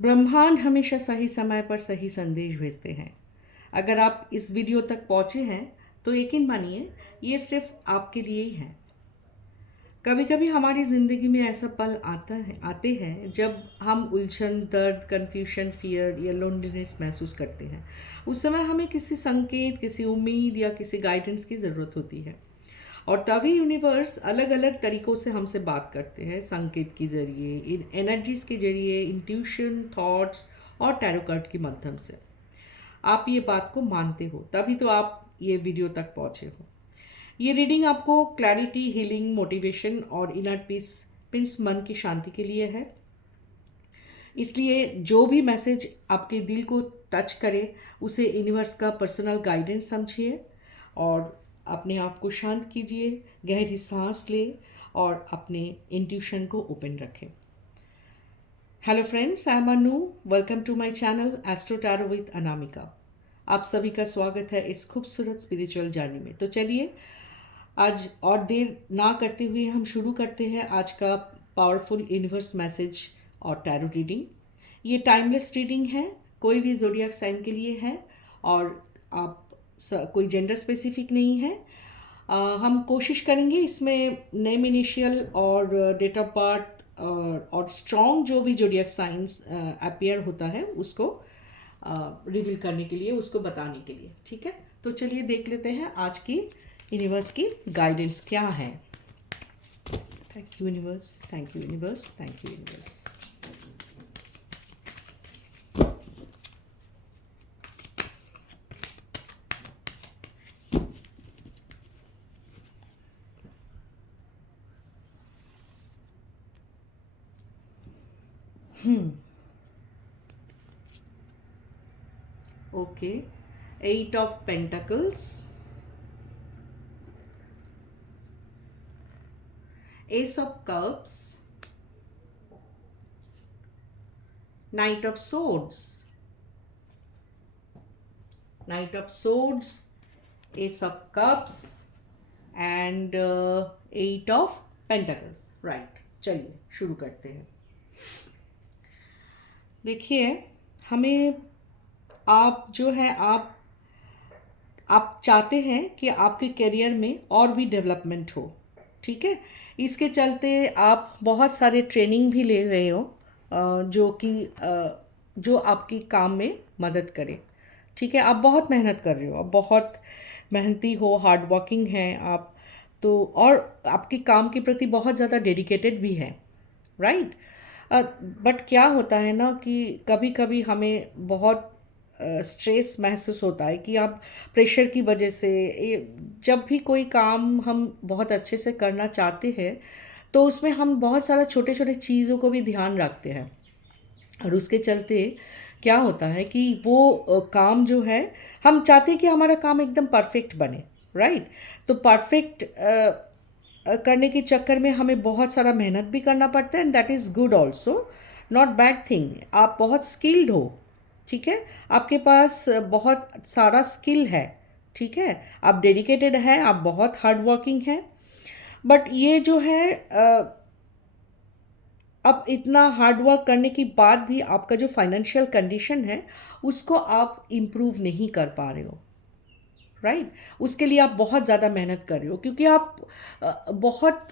ब्रह्मांड हमेशा सही समय पर सही संदेश भेजते हैं। अगर आप इस वीडियो तक पहुंचे हैं तो यकीन मानिए ये सिर्फ आपके लिए ही है। कभी कभी हमारी ज़िंदगी में ऐसा पल आते हैं जब हम उलझन, दर्द, कन्फ्यूशन, फियर या लोनलीनेस महसूस करते हैं। उस समय हमें किसी संकेत, किसी उम्मीद या किसी गाइडेंस की ज़रूरत होती है। और तभी यूनिवर्स अलग अलग तरीक़ों से हमसे बात करते हैं, संकेत के ज़रिए, इन एनर्जीज़ के ज़रिए, इंट्यूशन, थॉट्स और टैरो कार्ड के माध्यम से। आप ये बात को मानते हो तभी तो आप ये वीडियो तक पहुँचे हो। ये रीडिंग आपको क्लैरिटी, हीलिंग, मोटिवेशन और इनर पीस मीन्स मन की शांति के लिए है। इसलिए जो भी मैसेज आपके दिल को टच करे उसे यूनिवर्स का पर्सनल गाइडेंस समझिए और अपने आप को शांत कीजिए, गहरी सांस ले और अपने इंट्यूशन को ओपन रखें। Hello friends, I am Anu. Welcome to my channel astro tarot with Anamika. आप सभी का स्वागत है इस खूबसूरत स्पिरिचुअल जर्नी में। तो चलिए आज और देर ना करते हुए हम शुरू करते हैं आज का पावरफुल यूनिवर्स मैसेज और टैरो रीडिंग। ये टाइमलेस रीडिंग है, कोई भी ज़ोडिएक साइन के लिए है और आप कोई जेंडर स्पेसिफिक नहीं है। हम कोशिश करेंगे इसमें नेम, इनिशियल और डेट ऑफ बर्थ और स्ट्रॉन्ग जो भी ज़ोडिएक साइंस अपीयर होता है उसको रिवील करने के लिए, उसको बताने के लिए। ठीक है, तो चलिए देख लेते हैं आज की यूनिवर्स की गाइडेंस क्या है। Thank you universe, thank you universe, thank you universe. Okay, 8 of pentacles, Ace of Cups, Knight of Swords, Knight of Swords, Ace of Cups and 8 of Pentacles. Right, चलिए शुरू करते हैं। देखिए, हमें आप जो है आप चाहते हैं कि आपके करियर में और भी डेवलपमेंट हो। ठीक है, इसके चलते आप बहुत सारे ट्रेनिंग भी ले रहे हो जो आपकी काम में मदद करे। ठीक है, आप बहुत मेहनत कर रहे हो, आप बहुत मेहनती हो, हार्ड वर्किंग हैं आप तो, और आपके काम के प्रति बहुत ज़्यादा डेडिकेटेड भी है। राइट, बट क्या होता है ना कि कभी कभी हमें बहुत स्ट्रेस महसूस होता है कि आप प्रेशर की वजह से जब भी कोई काम हम बहुत अच्छे से करना चाहते हैं तो उसमें हम बहुत सारा छोटे छोटे चीज़ों को भी ध्यान रखते हैं और उसके चलते क्या होता है कि वो काम जो है, हम चाहते हैं कि हमारा काम एकदम परफेक्ट बने। राइट, तो परफेक्ट करने के चक्कर में हमें बहुत सारा मेहनत भी करना पड़ता है and that is good also, not bad thing. आप बहुत स्किल्ड हो, ठीक है, आपके पास बहुत सारा स्किल है। ठीक है, आप डेडिकेटेड हैं, आप बहुत हार्ड वर्किंग हैं, बट ये जो है अब इतना हार्ड वर्क करने के बाद भी आपका जो फाइनेंशियल कंडीशन है उसको आप इम्प्रूव नहीं कर पा रहे हो। राइट, उसके लिए आप बहुत ज़्यादा मेहनत कर रहे हो क्योंकि आप बहुत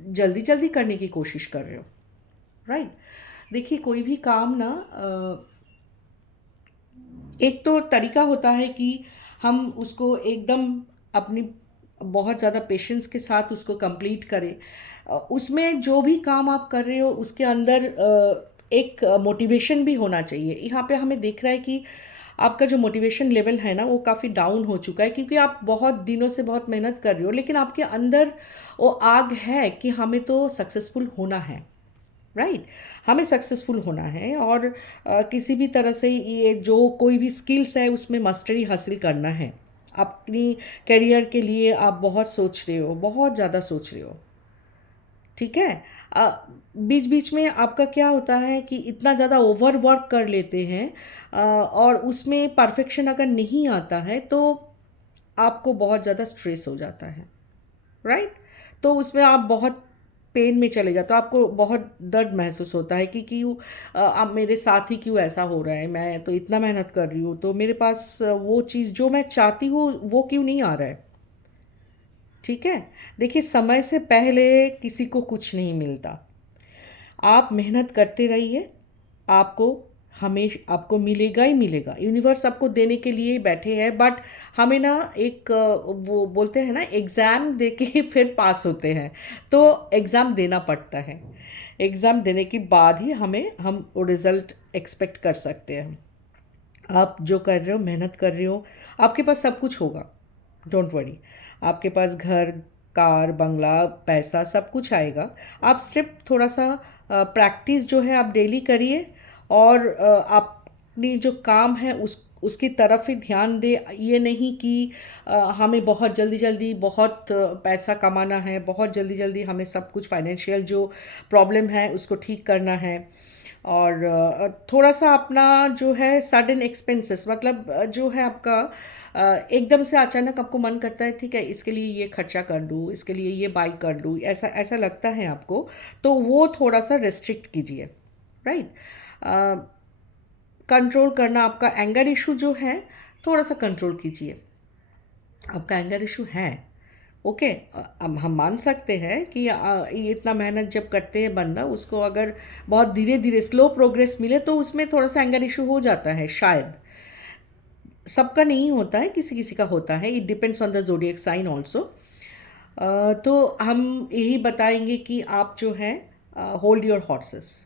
जल्दी जल्दी करने की कोशिश कर रहे हो। राइट, देखिए कोई भी काम ना एक तो तरीका होता है कि हम उसको एकदम अपनी बहुत ज़्यादा पेशेंस के साथ उसको कंप्लीट करें। उसमें जो भी काम आप कर रहे हो उसके अंदर एक मोटिवेशन भी होना चाहिए। यहाँ पे हमें देख रहा है कि आपका जो मोटिवेशन लेवल है ना वो काफ़ी डाउन हो चुका है क्योंकि आप बहुत दिनों से बहुत मेहनत कर रहे हो, लेकिन आपके अंदर वो आग है कि हमें तो सक्सेसफुल होना है। राइट, हमें सक्सेसफुल होना है और किसी भी तरह से ये जो कोई भी स्किल्स है उसमें मास्टरी हासिल करना है। अपनी करियर के लिए आप बहुत सोच रहे हो, बहुत ज़्यादा सोच रहे हो। ठीक है, बीच बीच में आपका क्या होता है कि इतना ज़्यादा ओवर वर्क कर लेते हैं और उसमें परफेक्शन अगर नहीं आता है तो आपको बहुत ज़्यादा स्ट्रेस हो जाता है। राइट, तो उसमें आप बहुत पेन में चले जाते हो, आपको बहुत दर्द महसूस होता है कि क्यों अब मेरे साथ ही क्यों ऐसा हो रहा है, मैं तो इतना मेहनत कर रही हूँ, तो मेरे पास वो चीज़ जो मैं चाहती हूँ वो क्यों नहीं आ रहा है। ठीक है। देखिए, समय से पहले किसी को कुछ नहीं मिलता। आप मेहनत करते रहिए, आपको हमेशा आपको मिलेगा ही मिलेगा। यूनिवर्स आपको देने के लिए ही बैठे हैं, बट हमें ना एक वो बोलते हैं ना, एग्ज़ाम दे के फिर पास होते हैं, तो एग्ज़ाम देना पड़ता है। एग्ज़ाम देने के बाद ही हम वो रिज़ल्ट एक्सपेक्ट कर सकते हैं। आप जो कर रहे हो, मेहनत कर रहे हो, आपके पास सब कुछ होगा। Don't worry. आपके पास घर, कार, बंगला, पैसा सब कुछ आएगा। आप सिर्फ थोड़ा सा प्रैक्टिस जो है आप डेली करिए, और अपनी जो काम है उसकी तरफ ही ध्यान दे। ये नहीं कि हमें बहुत जल्दी जल्दी बहुत पैसा कमाना है, बहुत जल्दी जल्दी हमें सब कुछ फाइनेंशियल जो प्रॉब्लम है उसको ठीक करना है। और थोड़ा सा अपना जो है सडन एक्सपेंसेस, मतलब जो है आपका एकदम से अचानक आपको मन करता है, ठीक है इसके लिए ये खर्चा कर लूँ, इसके लिए ये बाई कर लूँ, ऐसा ऐसा लगता है आपको, तो वो थोड़ा सा रेस्ट्रिक्ट कीजिए। राइट। कंट्रोल करना, आपका एंगर इशू जो है थोड़ा सा कंट्रोल कीजिए। आपका एंगर इशू है, ओके। अब हम मान सकते हैं कि ये इतना मेहनत जब करते हैं बंदा, उसको अगर बहुत धीरे धीरे स्लो प्रोग्रेस मिले तो उसमें थोड़ा सा एंगर इशू हो जाता है शायद। सबका नहीं होता है, किसी किसी का होता है। It depends on the zodiac sign also. तो हम यही बताएंगे कि आप जो है होल्ड योर हॉर्सेस।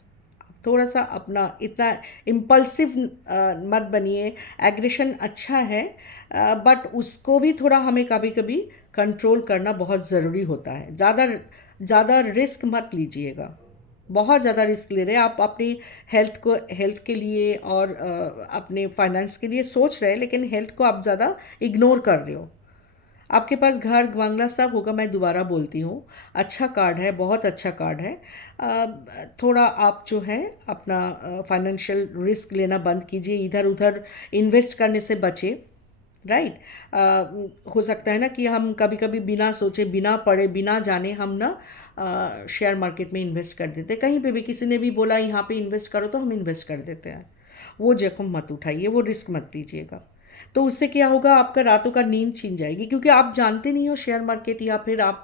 थोड़ा सा अपना इतना इम्पल्सिव मत बनिए। एग्रेशन अच्छा है, बट उसको भी थोड़ा हमें कभी कभी कंट्रोल करना बहुत ज़रूरी होता है। ज़्यादा ज़्यादा रिस्क मत लीजिएगा। बहुत ज़्यादा रिस्क ले रहे हैं आप अपनी हेल्थ के लिए और अपने फाइनेंस के लिए सोच रहे हैं, लेकिन हेल्थ को आप ज़्यादा इग्नोर कर रहे हो। आपके पास घर बंगला सब होगा, मैं दोबारा बोलती हूँ। अच्छा कार्ड है, बहुत अच्छा कार्ड है। थोड़ा आप जो है अपना फाइनेंशियल रिस्क लेना बंद कीजिए, इधर उधर इन्वेस्ट करने से बचे। राइट। हो सकता है ना कि हम कभी कभी बिना सोचे, बिना पढ़े, बिना जाने हम ना शेयर मार्केट में इन्वेस्ट कर देते हैं। कहीं पे भी किसी ने भी बोला यहाँ पे इन्वेस्ट करो तो हम इन्वेस्ट कर देते हैं। वो जोखिम मत उठाइए, वो रिस्क मत लीजिएगा। तो उससे क्या होगा, आपका रातों का नींद छीन जाएगी, क्योंकि आप जानते नहीं हो शेयर मार्केट, या फिर आप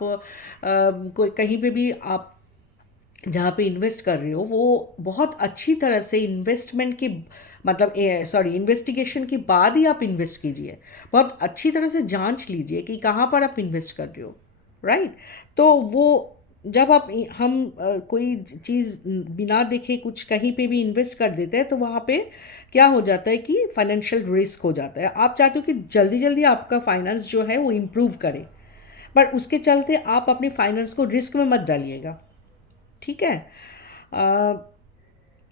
कोई कहीं पे भी आप जहाँ पे इन्वेस्ट कर रहे हो वो बहुत अच्छी तरह से इन्वेस्टमेंट की, मतलब सॉरी, इन्वेस्टिगेशन के बाद ही आप इन्वेस्ट कीजिए। बहुत अच्छी तरह से जांच लीजिए कि कहाँ पर आप इन्वेस्ट कर रहे हो। राइट। तो वो जब आप हम कोई चीज़ बिना देखे कुछ कहीं पे भी इन्वेस्ट कर देते हैं, तो वहाँ पे क्या हो जाता है कि फाइनेंशियल रिस्क हो जाता है। आप चाहते हो कि जल्दी जल्दी आपका फाइनेंस जो है वो इम्प्रूव करे, पर उसके चलते आप अपने फाइनेंस को रिस्क में मत डालिएगा। ठीक है। अ,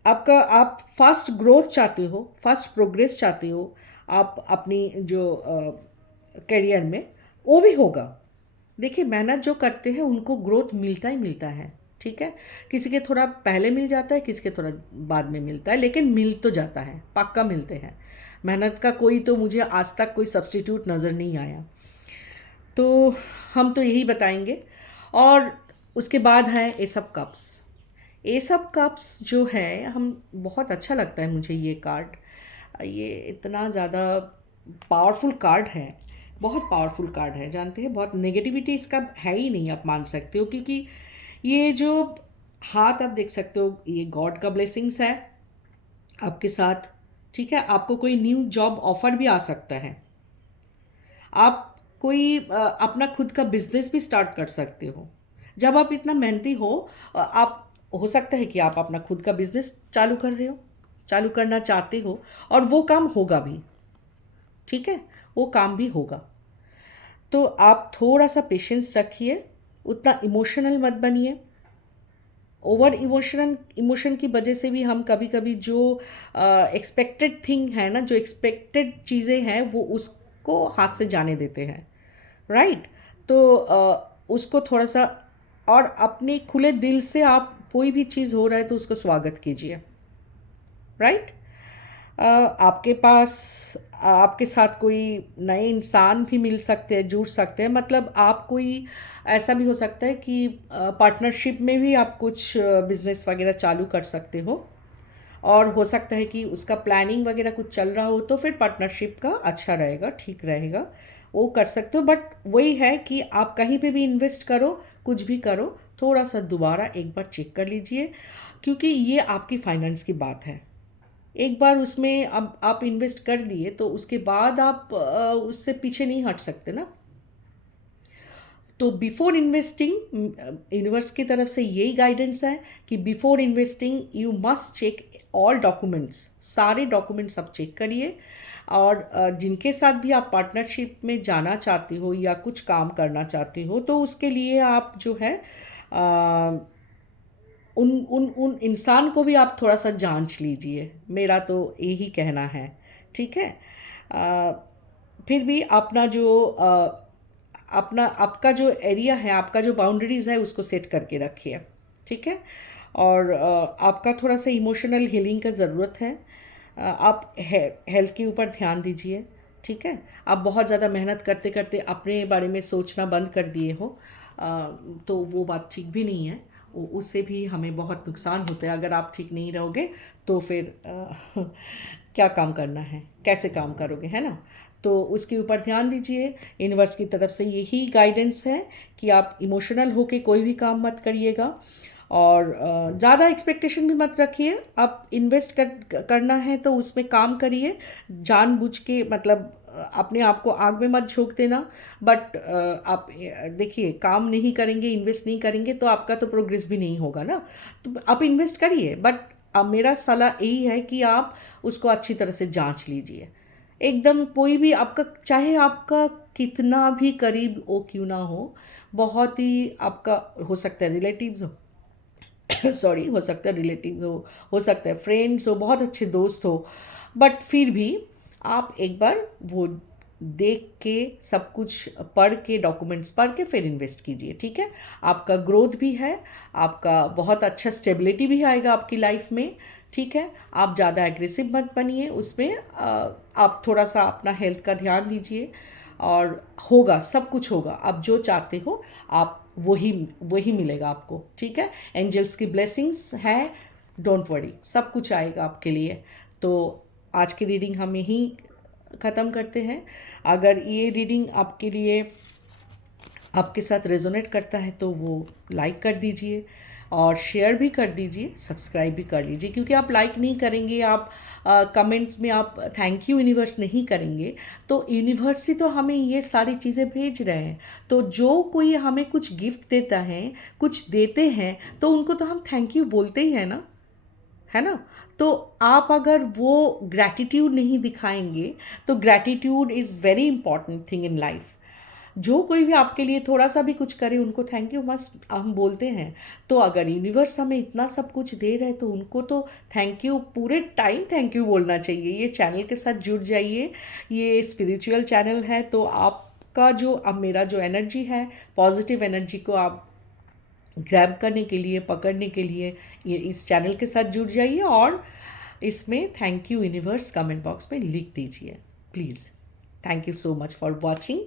आपका आप फास्ट ग्रोथ चाहते हो, फास्ट प्रोग्रेस चाहते हो, आप अपनी जो करियर में, वो भी होगा। देखिए, मेहनत जो करते हैं उनको ग्रोथ मिलता ही मिलता है। ठीक है। किसी के थोड़ा पहले मिल जाता है, किसी के थोड़ा बाद में मिलता है, लेकिन मिल तो जाता है, पक्का मिलते हैं। मेहनत का कोई तो मुझे आज तक कोई सब्स्टिट्यूट नज़र नहीं आया। तो हम तो यही बताएंगे। और उसके बाद है एसअप कप्स। एसअप कप्स जो है, हम बहुत अच्छा लगता है मुझे ये कार्ड। ये इतना ज़्यादा पावरफुल कार्ड है, बहुत पावरफुल कार्ड है। जानते हैं, बहुत नेगेटिविटी इसका है ही नहीं, आप मान सकते हो, क्योंकि ये जो हाथ आप देख सकते हो, ये गॉड का ब्लेसिंग्स है आपके साथ। ठीक है। आपको कोई न्यू जॉब ऑफर भी आ सकता है। आप कोई अपना खुद का बिजनेस भी स्टार्ट कर सकते हो। जब आप इतना मेहनती हो, आप हो सकता है कि आप अपना खुद का बिजनेस चालू कर रहे हो, चालू करना चाहते हो, और वो काम होगा भी। ठीक है। वो काम भी होगा। तो आप थोड़ा सा पेशेंस रखिए, उतना इमोशनल मत बनिए। ओवर इमोशन की वजह से भी हम कभी कभी जो एक्सपेक्टेड थिंग है ना, जो एक्सपेक्टेड चीज़ें हैं, वो उसको हाथ से जाने देते हैं। राइट। तो उसको थोड़ा सा, और अपने खुले दिल से आप कोई भी चीज़ हो रहा है तो उसका स्वागत कीजिए। राइट। आपके पास आपके साथ कोई नए इंसान भी मिल सकते हैं, जुड़ सकते हैं। मतलब आप कोई ऐसा भी हो सकता है कि पार्टनरशिप में भी आप कुछ बिजनेस वगैरह चालू कर सकते हो, और हो सकता है कि उसका प्लानिंग वगैरह कुछ चल रहा हो, तो फिर पार्टनरशिप का अच्छा रहेगा, ठीक रहेगा, वो कर सकते हो। बट वही है कि आप कहीं पे भी इन्वेस्ट करो, कुछ भी करो, थोड़ा सा दोबारा एक बार चेक कर लीजिए, क्योंकि ये आपकी फाइनेंस की बात है। एक बार उसमें अब आप इन्वेस्ट कर दिए तो उसके बाद आप उससे पीछे नहीं हट सकते ना। तो बिफोर इन्वेस्टिंग, यूनिवर्स की तरफ से यही गाइडेंस है कि before investing you must check all documents, सारे डॉक्यूमेंट्स आप चेक करिए। और जिनके साथ भी आप पार्टनरशिप में जाना चाहते हो या कुछ काम करना चाहते हो, तो उसके लिए आप जो है अ, उन उन उन इंसान को भी आप थोड़ा सा जांच लीजिए, मेरा तो यही कहना है। ठीक है। अ, फिर भी अपना जो अपना आपका जो एरिया है, आपका जो बाउंड्रीज़ है, उसको सेट करके रखिए। ठीक है। और आपका थोड़ा सा इमोशनल हीलिंग का ज़रूरत है। आप हेल्थ के ऊपर ध्यान दीजिए। ठीक है। आप बहुत ज़्यादा मेहनत करते करते अपने बारे में सोचना बंद कर दिए हो, तो वो बात ठीक भी नहीं है। उससे भी हमें बहुत नुकसान होता है। अगर आप ठीक नहीं रहोगे तो फिर क्या काम करना है, कैसे काम करोगे, है ना। तो उसके ऊपर ध्यान दीजिए। यूनिवर्स की तरफ से यही गाइडेंस है कि आप इमोशनल होके कोई भी काम मत करिएगा, और ज़्यादा एक्सपेक्टेशन भी मत रखिए। आप इन्वेस्ट करना है तो उसमें काम करिए जानबूझ के, मतलब अपने आप को आग में मत झोंक देना। बट आप देखिए, काम नहीं करेंगे, इन्वेस्ट नहीं करेंगे तो आपका तो प्रोग्रेस भी नहीं होगा ना। तो आप इन्वेस्ट करिए, बट अब मेरा सलाह यही है कि आप उसको अच्छी तरह से जांच लीजिए। एकदम कोई भी आपका, चाहे आपका कितना भी करीब वो क्यों ना हो, बहुत ही आपका हो सकता है रिलेटिव्स हो, सॉरी, हो सकता है रिलेटिव हो सकता है फ्रेंड्स हो, बहुत अच्छे दोस्त हो, बट फिर भी आप एक बार वो देख के, सब कुछ पढ़ के, डॉक्यूमेंट्स पढ़ के फिर इन्वेस्ट कीजिए। ठीक है। आपका ग्रोथ भी है, आपका बहुत अच्छा स्टेबिलिटी भी आएगा आपकी लाइफ में। ठीक है। आप ज़्यादा एग्रेसिव मत बनिए उसमें, आप थोड़ा सा अपना हेल्थ का ध्यान दीजिए, और होगा, सब कुछ होगा। आप जो चाहते हो आप वही वही मिलेगा आपको। ठीक है। एंजल्स की ब्लेसिंग्स है, डोंट वरी, सब कुछ आएगा आपके लिए। तो आज की रीडिंग हम यहीं ख़त्म करते हैं। अगर ये रीडिंग आपके लिए, आपके साथ रेजोनेट करता है तो वो लाइक कर दीजिए, और शेयर भी कर दीजिए, सब्सक्राइब भी कर लीजिए। क्योंकि आप लाइक नहीं करेंगे, आप कमेंट्स में आप थैंक यू यूनिवर्स नहीं करेंगे, तो यूनिवर्स ही तो हमें ये सारी चीज़ें भेज रहे हैं। तो जो कोई हमें कुछ गिफ्ट देता है, कुछ देते हैं, तो उनको तो हम थैंक यू बोलते ही है ना, है ना। तो आप अगर वो ग्रैटिट्यूड नहीं दिखाएंगे, तो gratitude is very important thing in life. जो कोई भी आपके लिए थोड़ा सा भी कुछ करे, उनको थैंक यू मस्ट हम बोलते हैं। तो अगर यूनिवर्स हमें इतना सब कुछ दे रहा है, तो उनको तो थैंक यू, पूरे टाइम थैंक यू बोलना चाहिए। ये चैनल के साथ जुड़ जाइए, ये स्पिरिचुअल चैनल है, तो आपका जो, अब मेरा जो एनर्जी है, पॉजिटिव एनर्जी को आप ग्रैब करने के लिए, पकड़ने के लिए, ये इस चैनल के साथ जुड़ जाइए, और इसमें thank you universe comment box में लिख दीजिए please. Thank you so much for watching.